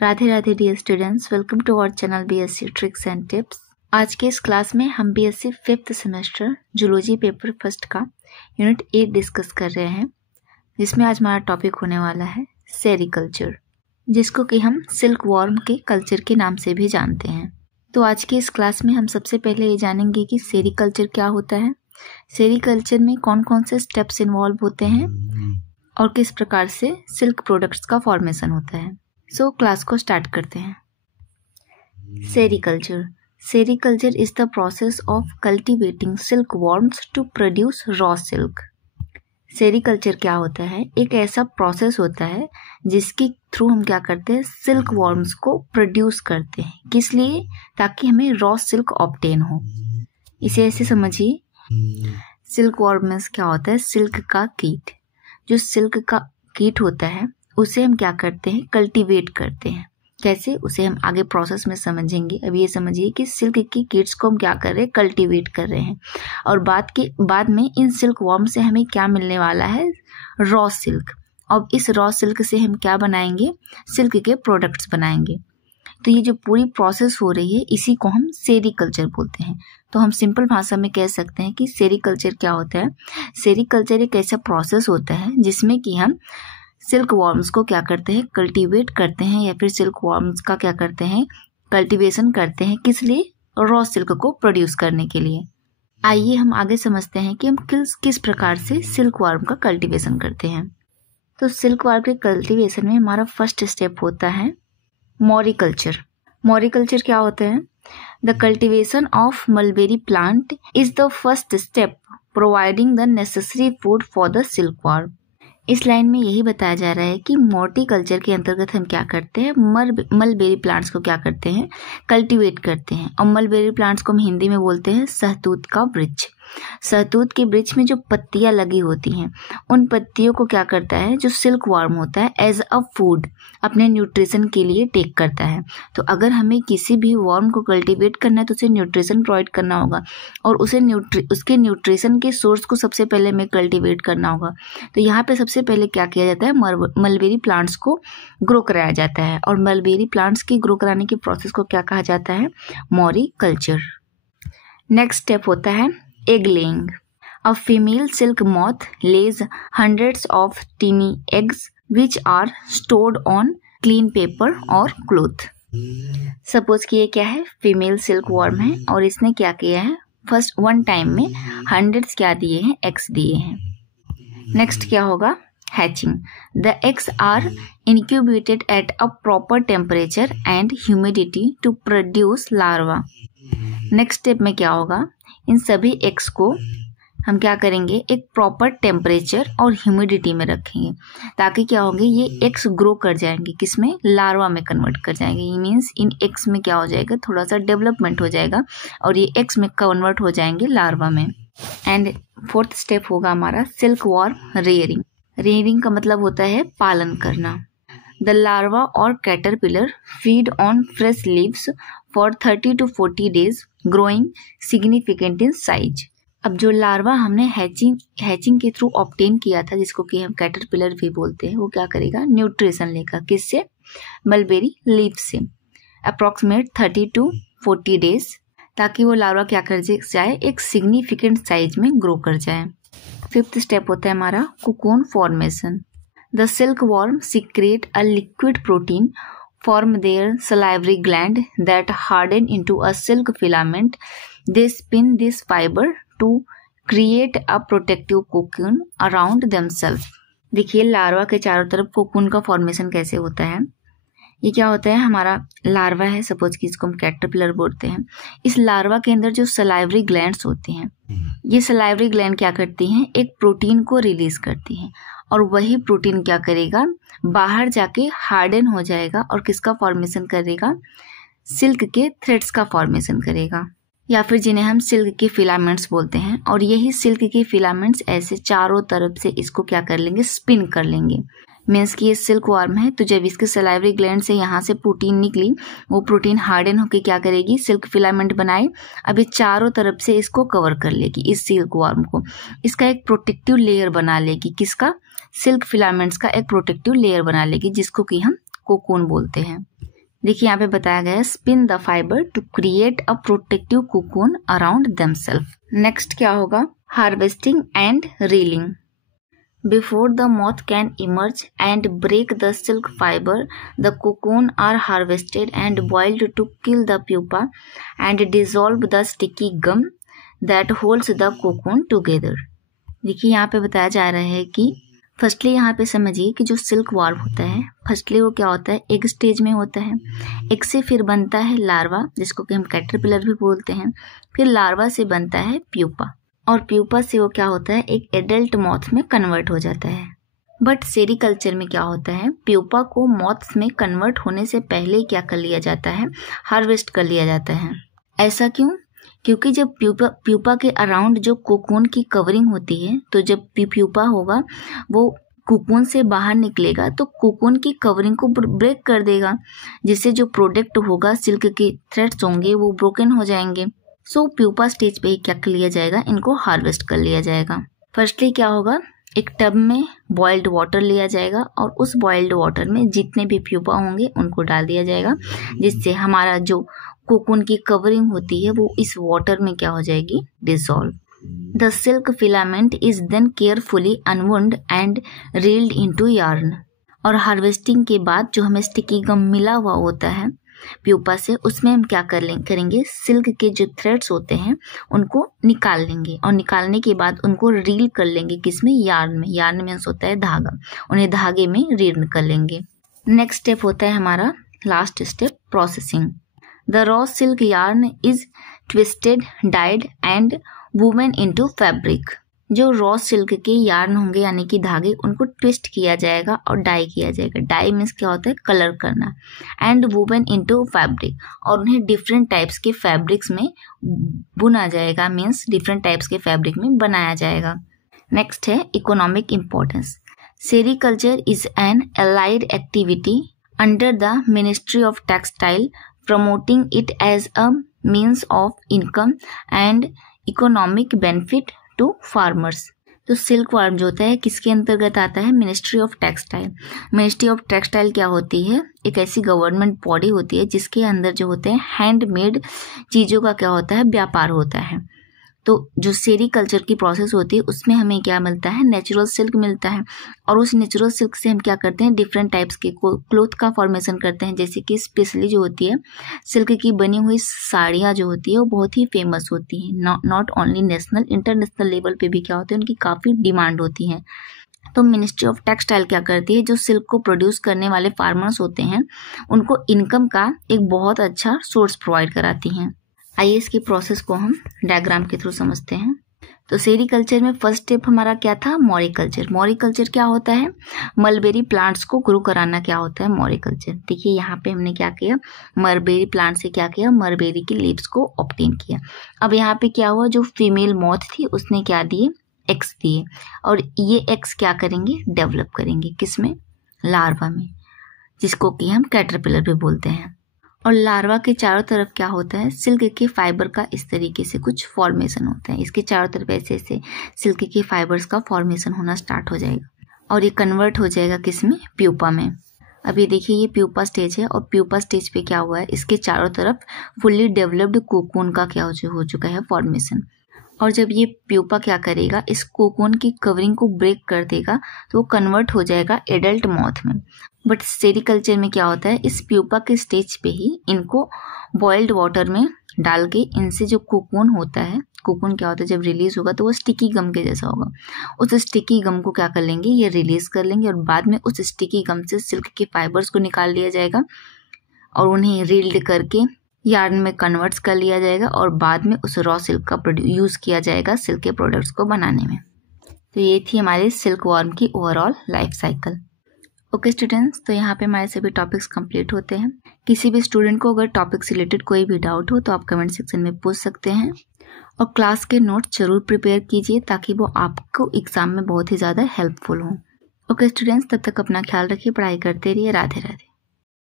Radhe Radhe dear students, welcome to our channel BSc tricks and tips. आज के इस class में हम BSc 5th semester zoology paper first का यूनिट 8 डिस्कस कर रहे हैं, जिसमें आज हमारा टॉपिक होने वाला है सेरीकल्चर, जिसको कि हम सिल्क वॉर्म के कल्चर के नाम से भी जानते हैं। तो आज की इस क्लास में हम सबसे पहले ये जानेंगे कि सेरीकल्चर क्या होता है, सेरीकल्चर में कौन कौन से स्टेप्स इन्वॉल्व होते हैं और किस प्रकार से सिल्क प्रोडक्ट्स का फॉर्मेशन होता है। सो क्लास को स्टार्ट करते हैं। Sericulture is the process of cultivating silkworms to produce raw silk. Sericulture क्या होता है? एक ऐसा प्रोसेस होता है जिसके थ्रू हम क्या करते हैं, सिल्क वॉर्म्स को प्रोड्यूस करते हैं। किस लिए? ताकि हमें रॉ सिल्क ऑब्टेन हो। इसे ऐसे समझिए, सिल्क वॉर्म्स क्या होता है? सिल्क का कीट। जो सिल्क का कीट होता है उसे हम क्या करते हैं, कल्टीवेट करते हैं। कैसे, उसे हम आगे प्रोसेस में समझेंगे। अब ये समझिए कि सिल्क की कीट्स को हम क्या कर रहे हैं, कल्टीवेट कर रहे हैं। और बाद में इन सिल्क वॉर्म से हमें क्या मिलने वाला है, रॉ सिल्क। अब इस रॉ सिल्क से हम क्या बनाएंगे, सिल्क के प्रोडक्ट्स बनाएंगे। तो ये जो पूरी प्रोसेस हो रही है इसी को हम सेरीकल्चर बोलते हैं। तो हम सिंपल भाषा में कह सकते हैं कि सेरीकल्चर क्या होता है। सेरीकल्चर एक ऐसा प्रोसेस होता है जिसमें कि हम सिल्क वॉर्म्स को क्या करते हैं, कल्टीवेट करते हैं, या फिर सिल्क वॉर्म्स का क्या करते हैं, कल्टीवेशन करते हैं। किस लिए? रॉ सिल्क को प्रोड्यूस करने के लिए। आइए हम आगे समझते हैं कि हम किस प्रकार से सिल्क वॉर्म का कल्टीवेशन करते हैं। तो सिल्क वॉर्म के कल्टीवेशन में हमारा फर्स्ट स्टेप होता है मॉरिकल्चर। मॉरिकल्चर क्या होता है? The cultivation of mulberry plant is the first step providing the necessary food for the silk worm. इस लाइन में यही बताया जा रहा है कि मॉर्टिकल्चर के अंतर्गत हम क्या करते हैं, मलबेरी प्लांट्स को क्या करते हैं, कल्टीवेट करते हैं। और मलबेरी प्लांट्स को हम हिंदी में बोलते हैं सहतूत का वृक्ष। सहतूत के वृक्ष में जो पत्तियां लगी होती हैं, उन पत्तियों को क्या करता है, जो सिल्क वॉर्म होता है, एज अ फूड अपने न्यूट्रिशन के लिए टेक करता है। तो अगर हमें किसी भी वॉर्म को कल्टीवेट करना है तो उसे न्यूट्रिशन प्रोवाइड करना होगा, और उसके न्यूट्रिशन के सोर्स को सबसे पहले हमें कल्टीवेट करना होगा। तो यहाँ पे सबसे पहले क्या किया जाता है, मलबेरी प्लांट्स को ग्रो कराया जाता है। और मलबेरी प्लांट्स की ग्रो कराने के प्रोसेस को क्या कहा जाता है, मॉरिकल्चर। नेक्स्ट स्टेप होता है egg laying. A female silk moth lays hundreds of tiny eggs which are stored on clean paper or cloth. Suppose कि ये क्या है, फीमेल सिल्क वॉर्म है और इसने क्या किया है, फर्स्ट वन टाइम में हंड्रेड्स क्या दिए हैं, एग्स दिए हैं। नेक्स्ट क्या होगा, hatching. The eggs are incubated at a proper temperature and humidity to produce larva. Next step में क्या होगा, इन सभी एग्स को हम क्या करेंगे, एक प्रॉपर टेम्परेचर और ह्यूमिडिटी में रखेंगे, ताकि क्या होंगे, ये एग्स ग्रो कर जाएंगे, किसमें, लार्वा में कन्वर्ट कर जाएंगे। ये मीन्स इन एग्स में क्या हो जाएगा, थोड़ा सा डेवलपमेंट हो जाएगा और ये एग्स में कन्वर्ट हो जाएंगे लार्वा में। एंड फोर्थ स्टेप होगा हमारा सिल्क वॉर्म रेयरिंग। रेयरिंग का मतलब होता है पालन करना। The larva or caterpillar feed on fresh leaves for 30 to 40 days, growing significant in size. अब जो लार्वा हमने हैचिंग के थ्रू ऑब्टेन किया था, जिसको कि हम कैटरपिलर भी बोलते हैं, वो क्या करेगा, न्यूट्रिशन लेगा। किससे? मलबेरी लीफ से। अप्रॉक्सीमेट 30 to 40 डेज, ताकि वो लार्वा क्या कर जाए, एक सिग्निफिकेंट साइज में ग्रो कर जाए। फिफ्थ स्टेप होता है हमारा cocoon formation. The silkworm secrete a liquid protein from their salivary gland that harden into a silk filament. They spin this fiber to create a protective cocoon around themselves. देखिए larva के चारों तरफ cocoon का formation कैसे होता है। ये क्या होता है, हमारा लार्वा है, सपोज कि इसको हम कैटरपिलर बोलते हैं। इस लार्वा के अंदर जो सलाइवरी ग्लैंड्स होती हैं, ये सलाइवरी ग्लैंड क्या करती हैं, एक प्रोटीन को रिलीज करती हैं, और वही प्रोटीन क्या करेगा, बाहर जाके हार्डन हो जाएगा और किसका फॉर्मेशन करेगा, सिल्क के थ्रेड्स का फॉर्मेशन करेगा, या फिर जिन्हें हम सिल्क के फिलामेंट्स बोलते हैं। और यही सिल्क के फिलामेंट्स ऐसे चारों तरफ से इसको क्या कर लेंगे, स्पिन कर लेंगे। मीन्स कि ये सिल्क वॉर्म है, तो जब इसके सलाइवरी ग्लैंड से यहाँ से प्रोटीन निकली, वो प्रोटीन हार्डन होकर क्या करेगी, सिल्क फिलामेंट बनाए, अभी चारों तरफ से इसको कवर कर लेगी, इस सिल्क वॉर्म को। इसका एक प्रोटेक्टिव लेयर बना लेगी, किसका, सिल्क फिलामेंट्स का एक प्रोटेक्टिव लेयर बना लेगी, जिसको कि हम कोकून बोलते हैं। देखिए यहाँ पे बताया गया है spin the fibre to create a protective cocoon around themself. Next क्या होगा, harvesting and reeling. Before the moth can emerge and break the silk fiber, the cocoon are harvested and boiled to kill the pupa and dissolve the sticky gum that holds the cocoon together. देखिए यहाँ पे बताया जा रहा है कि firstly यहाँ पे समझिए कि जो सिल्क वॉर्म होता है, फर्स्टली वो क्या होता है, एक स्टेज में होता है, एक से फिर बनता है लार्वा जिसको कि हम कैटरपिलर भी बोलते हैं, फिर लार्वा से बनता है प्यूपा और प्यूपा से वो क्या होता है, एक एडल्ट मॉथ में कन्वर्ट हो जाता है। बट सेरीकल्चर में क्या होता है, प्यूपा को मॉथ्स में कन्वर्ट होने से पहले क्या कर लिया जाता है, हार्वेस्ट कर लिया जाता है। ऐसा क्यों? क्योंकि जब प्यूपा के अराउंड जो कोकून की कवरिंग होती है, तो जब प्यूपा होगा वो कोकून से बाहर निकलेगा तो कोकून की कवरिंग को ब्रेक कर देगा, जिससे जो प्रोडक्ट होगा, सिल्क के थ्रेड्स होंगे वो ब्रोकन हो जाएंगे। सो प्यूपा स्टेज पे ही क्या कर लिया जाएगा, इनको हार्वेस्ट कर लिया जाएगा। फर्स्टली क्या होगा, एक टब में बॉइल्ड वाटर लिया जाएगा और उस बॉइल्ड वाटर में जितने भी प्यूपा होंगे उनको डाल दिया जाएगा, जिससे हमारा जो कोकून की कवरिंग होती है वो इस वाटर में क्या हो जाएगी, dissolve. The silk filament is then carefully unwound and reeled into yarn. और हार्वेस्टिंग के बाद जो हमें स्टिकी गम मिला हुआ होता है प्यूपा से, उसमें हम क्या करेंगे, सिल्क के जो थ्रेड्स होते हैं उनको निकाल लेंगे और निकालने के बाद उनको रील कर लेंगे, किसमें, यार्न में। यार्न में होता है धागा, उन्हें धागे में रील कर लेंगे। नेक्स्ट स्टेप होता है हमारा last step, processing. The raw silk yarn is twisted, died and woven into fabric. जो रॉ सिल्क के यार्न होंगे यानी कि धागे, उनको ट्विस्ट किया जाएगा और डाई किया जाएगा। डाई मीन्स क्या होता है, कलर करना। एंड वूवन इनटू फैब्रिक, और उन्हें डिफरेंट टाइप्स के फैब्रिक्स में बुना जाएगा, मीन्स डिफरेंट टाइप्स के फैब्रिक में बनाया जाएगा। नेक्स्ट है economic importance. Sericulture is an allied activity under the ministry of textile, promoting it as a means of income and economic benefit to farmers. तो सिल्क वर्म जो होता है किसके अंतर्गत आता है, ministry of textile. Ministry of textile क्या होती है, एक ऐसी गवर्नमेंट बॉडी होती है जिसके अंदर जो होते हैं हैंडमेड चीज़ों का क्या होता है, व्यापार होता है। तो जो सेरीकल्चर की प्रोसेस होती है उसमें हमें क्या मिलता है, नेचुरल सिल्क मिलता है, और उस नेचुरल सिल्क से हम क्या करते हैं, डिफरेंट टाइप्स के क्लोथ का फॉर्मेशन करते हैं। जैसे कि स्पेशली जो होती है सिल्क की बनी हुई साड़ियाँ जो होती है वो बहुत ही फेमस होती हैं, not only national, international level पे भी क्या होते हैं, उनकी काफ़ी डिमांड होती है। तो मिनिस्ट्री ऑफ टेक्सटाइल क्या करती है, जो सिल्क को प्रोड्यूस करने वाले फार्मर्स होते हैं उनको इनकम का एक बहुत अच्छा सोर्स प्रोवाइड कराती हैं। आइए इसकी प्रोसेस को हम डायग्राम के थ्रू समझते हैं। तो सेरीकल्चर में फर्स्ट स्टेप हमारा क्या था, मॉरिकल्चर। मॉरिकल्चर क्या होता है, मलबेरी प्लांट्स को ग्रो कराना क्या होता है, मॉरिकल्चर। देखिए यहाँ पे हमने क्या किया, मलबेरी प्लांट से क्या किया, मलबेरी की लीव्स को ऑब्टेन किया। अब यहाँ पे क्या हुआ, जो फीमेल मॉथ थी उसने क्या दिए, एग्स दिए, और ये एग्स क्या करेंगे, डेवलप करेंगे, किसमें, लार्वा में, जिसको कि हम कैटरपिलर भी बोलते हैं। और लार्वा के चारों तरफ क्या होता है, सिल्क के फाइबर का इस तरीके से कुछ फॉर्मेशन होता है। इसके चारों तरफ ऐसे ऐसे सिल्क के फाइबर्स का फॉर्मेशन होना स्टार्ट हो जाएगा और ये कन्वर्ट हो जाएगा किसमें, प्यूपा में। अब ये देखिए ये प्यूपा स्टेज है, और प्यूपा स्टेज पे क्या हुआ है, इसके चारों तरफ फुल्ली डेवलप्ड कोकून का क्या हो चुका है, फॉर्मेशन। और जब ये प्यूपा क्या करेगा, इस कोकून की कवरिंग को ब्रेक कर देगा तो वो कन्वर्ट हो जाएगा एडल्ट मॉथ में। बट सेरीकल्चर में क्या होता है, इस प्यूपा के स्टेज पे ही इनको बॉइल्ड वाटर में डाल के इनसे जो कोकून होता है, कोकून क्या होता है जब रिलीज होगा तो वो स्टिकी गम के जैसा होगा, उस स्टिकी गम को क्या कर लेंगे, ये रिलीज कर लेंगे, और बाद में उस स्टिकी गम से सिल्क के फाइबर्स को निकाल लिया जाएगा और उन्हें रील्ड करके यार्न में कन्वर्ट्स कर लिया जाएगा, और बाद में उस रॉ सिल्क का यूज़ किया जाएगा सिल्क के प्रोडक्ट्स को बनाने में। तो ये थी हमारी सिल्क वॉर्म की overall life cycle. Okay students, तो यहाँ पे हमारे सभी टॉपिक्स कंप्लीट होते हैं। किसी भी स्टूडेंट को अगर टॉपिक से रिलेटेड कोई भी डाउट हो तो आप कमेंट सेक्शन में पूछ सकते हैं, और क्लास के नोट्स जरूर प्रिपेयर कीजिए ताकि वो आपको एग्जाम में बहुत ही ज़्यादा हेल्पफुल हो। ओके स्टूडेंट्स, तब तक अपना ख्याल रखिए, पढ़ाई करते रहिए। राधे राधे।